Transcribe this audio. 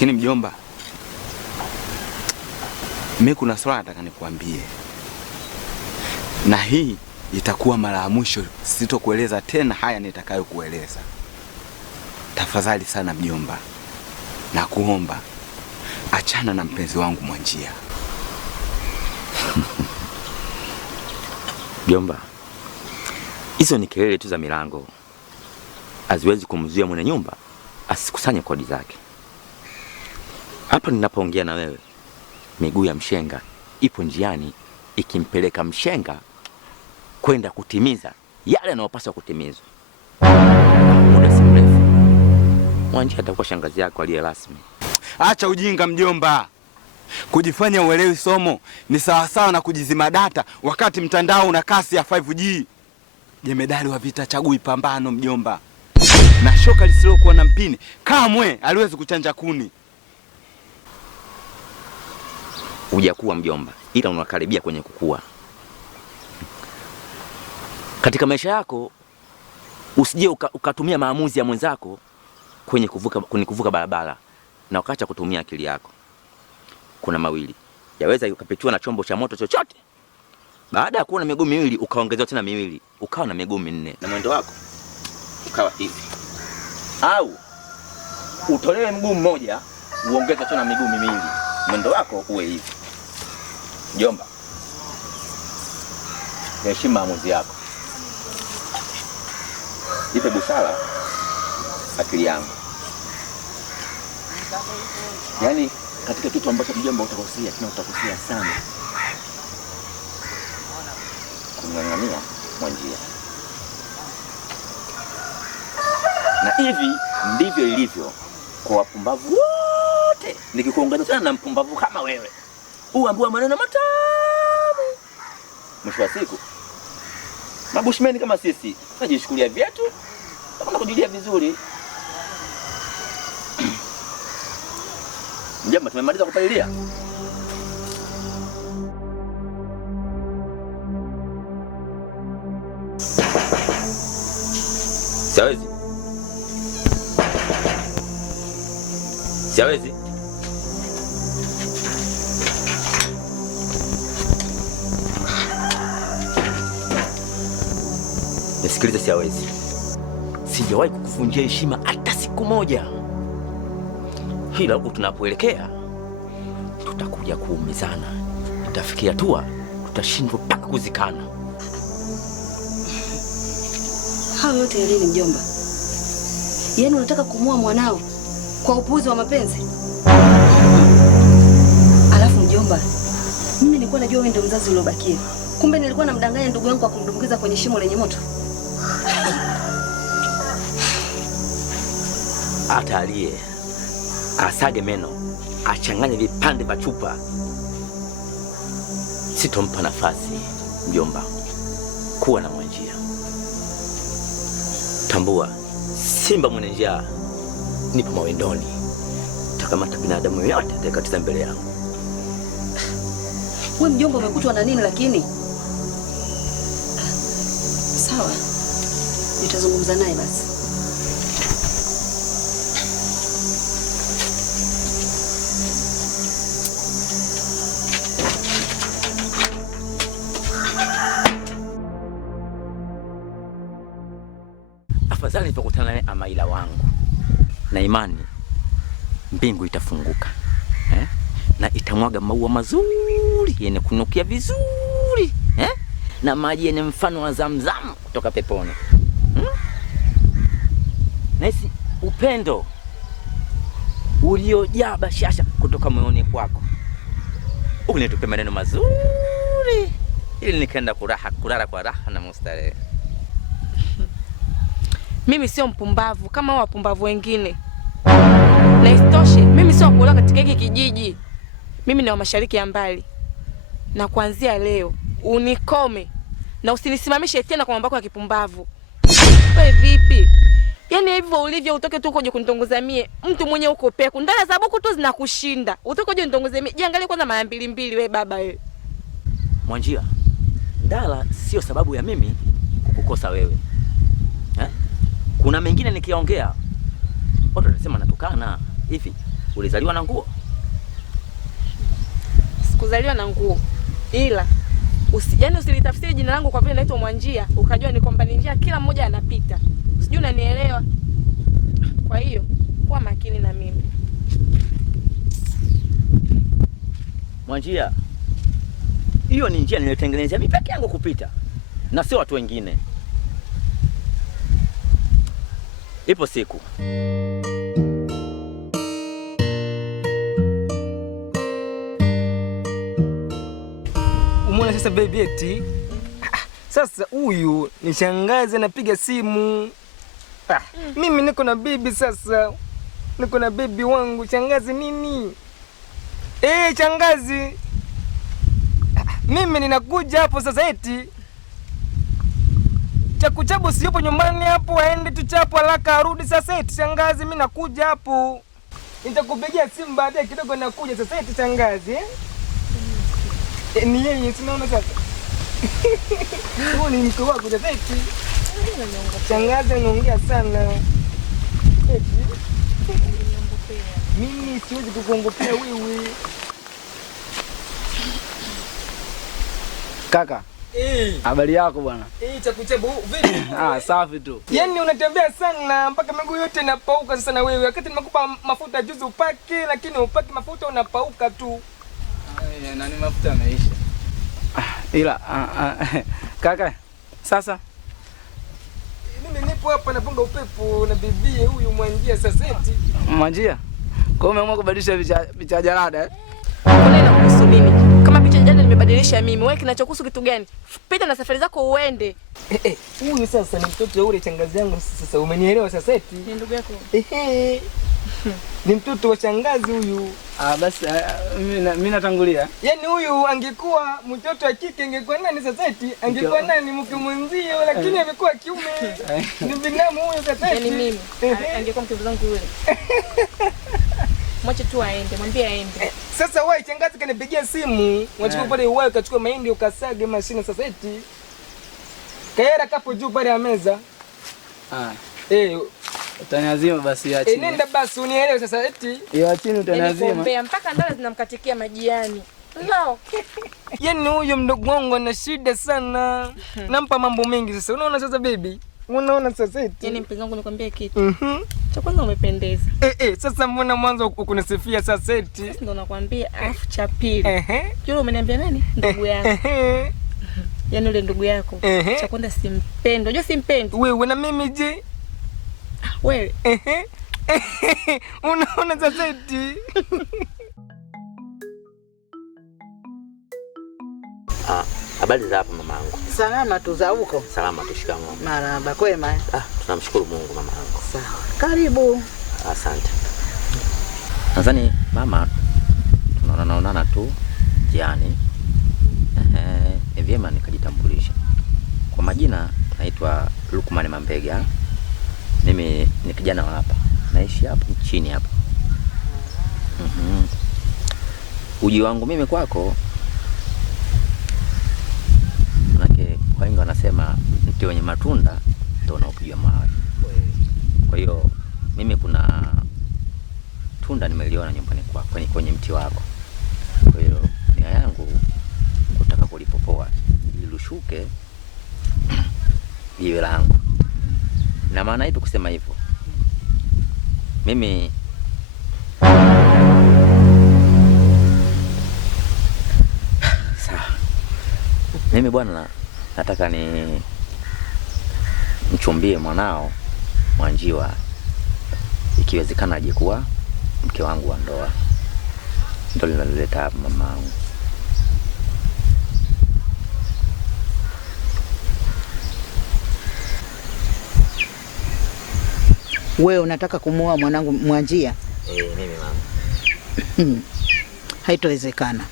Lakini mjomba, mimi kuna swala nataka nikuambie. Na hii itakuwa mara ya mwisho, sitokueleza tena haya nitakayokueleza. Tafadhali sana mjomba, na kuomba achana na mpenzi wangu Mwanjia. Mjomba, hizo ni kelele tu za milango. Haziwezi kumzuia mwenye nyumba asikusanye kodi zake. Hapa ninapoongea na wewe, miguu ya mshenga ipo njiani ikimpeleka mshenga kwenda kutimiza yale yanayopaswa kutimizwa. Muda si mrefu Mwanjia atakuwa shangazi yako aliye rasmi. Acha ujinga mjomba. Kujifanya uelewi somo ni sawasawa na kujizima data wakati mtandao una kasi ya 5G. Jemedali wa vita chagui pambano mjomba. Na shoka lisilokuwa na mpini kamwe aliwezi kuchanja kuni. Hujakuwa mjomba, ila unakaribia kwenye kukua. Katika maisha yako usije ukatumia maamuzi ya mwenzako kwenye kuvuka barabara na ukaacha kutumia akili yako. Kuna mawili. Yaweza ukapitiwa na chombo cha moto chochote. Baada ya kuwa na miguu miwili ukaongezewa tena miwili, ukawa na miguu minne na mwendo wako ukawa hivi. Au utolewe mguu mmoja uongeze tena miguu miwili, mwendo wako uwe hivi. Mjomba, heshimu maamuzi yako. Ipe busara akili yangu. Yaani katika kitu ambacho mjomba utakosea, tena utakosea sana, kumng'ang'ania Mwanjia. Na hivi ndivyo ilivyo kwa wapumbavu wote. Nikikuongeza tena na mpumbavu kama wewe, uambiwa maneno matamu, mwisho wa siku mabushmeni kama sisi tunajishukulia vyetu na kujilia vizuri. Mjomba, tumemaliza kupalilia. Siawezi. Siawezi. Nisikilize, siawezi. Sijawahi kukuvunjia heshima hata siku moja. Hila huku tunapoelekea tutakuja kuumizana. Itafikia hatua tutashindwa mpaka kuzikana. Hayo yote yalini mjomba? Yaani unataka kumua mwanao kwa upuuzi wa mapenzi? Alafu mjomba, mimi nilikuwa najua wewe ndio mzazi uliobakia. Kumbe nilikuwa namdanganya ndugu yangu kwa kumdumbukiza kwenye shimo lenye moto. Hata aliye asage meno achanganye vipande vya chupa, sitompa nafasi. Mjomba, kuwa na Mwanjia. Tambua, simba mwenye njaa nipo mawindoni. Takamata binadamu yote atakatiza mbele yangu. Wewe mjomba umekutwa na nini lakini? Sawa, nitazungumza naye basi. Afadhali nipokutana naye Amaila wangu, na imani mbingu itafunguka, na itamwaga maua mazuri yenye kunukia vizuri, na maji yenye mfano wa Zamzam kutoka peponi. Nahisi upendo uliojaa bashasha kutoka moyoni kwako. Unitupe maneno mazuri ili nikaenda kulala kwa raha na mustarehe. Mimi sio mpumbavu kama wapumbavu wengine. Na isitoshe, mimi sio kuolewa katika hiki kijiji. Mimi ni wa mashariki ya mbali. Na kuanzia leo unikome na usinisimamishe tena kwa mambo yako ya kipumbavu. Wewe vipi? Yaani hivyo ulivyo utoke tu koje kunitongoza mie, mtu mwenye uko peku. Ndala za buku tu zinakushinda. Utoke koje unitongoze mie. Jiangalie kwanza mara mbili wewe baba wewe. Mwanjia, ndala sio sababu ya mimi kukukosa wewe. Kuna mengine nikiongea watu wanasema natukana. Hivi ulizaliwa na nguo? Sikuzaliwa na nguo, ila yaani usilitafsiri jina langu kwa vile naitwa Mwanjia ukajua ni kwamba ni njia kila mmoja anapita. Sijui unanielewa. Kwa hiyo kuwa makini na mimi. Mwanjia, hiyo ni njia niliyotengenezea mimi peke yangu kupita na sio watu wengine. Ipo siku umeona sasa baby eti. Sasa huyu ni shangazi anapiga simu. Mimi niko na bibi sasa. Niko na bibi wangu. Shangazi nini? Shangazi. Mimi ninakuja hapo sasa eti. Chakuchabu siyopo nyumbani hapo, aende tu chapo haraka arudi sasa eti shangazi mimi nakuja hapo. Nitakupigia simu baadaye kidogo nakuja sasa eti shangazi. Ni yeye tunaona sasa. Huyu ni mke wako sasa eti. Shangazi anaongea sana. Eti. Mimi siwezi kukuongopea wewe. Kaka. Habari yako bwana? Chakuchabu vipi? Safi tu. Yaani unatembea sana mpaka miguu yote inapauka sasa na wewe. Wakati nimekupa mafuta juzi upake, lakini upaki mafuta unapauka tu. Nani mafuta yameisha. Ila kaka, sasa mimi nipo hapa napunga upepo na bibie huyu Mwanjia sasa eti. Mwanjia? Kwa hiyo umeamua kubadilisha picha jalada eh? Unaenda kuhusu nini? Kama picha jana nimebadilisha mimi, wewe kinachokuhusu kitu gani? Pita na safari zako uende. Huyu sasa ni mtoto ule shangazi yangu sasa umenielewa sasa eti? Ni ndugu yako. Ni mtoto wa shangazi huyu. Basi mimi natangulia. Yaani huyu angekuwa mtoto wa kike angekuwa nani sasa eti? Angekuwa nani mke mwenzio lakini amekuwa kiume. Ni binamu huyu sasa eti. Yaani mimi angekuwa mke wangu yule. Mwache tu aende, mwambie aende. Sasa wewe shangazi kanipigia simu, unachukua pale wewe ukachukua mahindi ukasage mashine sasa eti. Kaera kapo juu pale ya meza. Utaniazima basi ya chini. Nenda basi unielewe sasa eti. Ya chini utaniazima. Mpaka ndala zinamkatikia majiani. No. Yaani huyo mdogo wangu ana shida sana. Nampa mambo mengi sasa. Unaona sasa baby? Unaona sasa eti. Yaani mpenzi wangu nikwambie kitu. Cha kwanza umependeza. Sasa mbona mwanzo ukunisifia sasa eti? Sasa ndo nakwambia afu cha pili. Yule umeniambia nani? Ndugu yako. Yaani yule ndugu yako. Cha kwanza simpendi. Unajua simpendi. Wewe na mimi je? Wewe. Unaona sasa eti. Habari za hapa mamangu? Salama tu za huko? Salama tu, shikamoo. Marahaba, kwema? Tunamshukuru Mungu mamangu. Sawa. Karibu. Asante. Nadhani mama tunaonana tu jiani. Ni vyema nikajitambulisha. Kwa majina naitwa Lukman Mambega. Mimi ni kijana wa hapa. Naishi hapa chini hapa. Uji wangu mimi kwako, manake wengi wanasema mti wenye matunda ndio unaopiga mawe. Kwa hiyo mimi kuna tunda nimeliona nyumbani kwako kwenye mti wako. Kwa hiyo nia yangu kutaka kulipopoa ili lushuke jiwe langu. Na maana ipi kusema hivyo? Mimi Mimi bwana nataka ni mchumbie mwanao Mwanjiwa, ikiwezekana aje kuwa mke wangu wa ndoa. Ndio linaloleta hapa mamangu. Wewe unataka kumuoa mwanangu Mwanjia? Mimi mama. Haitowezekana.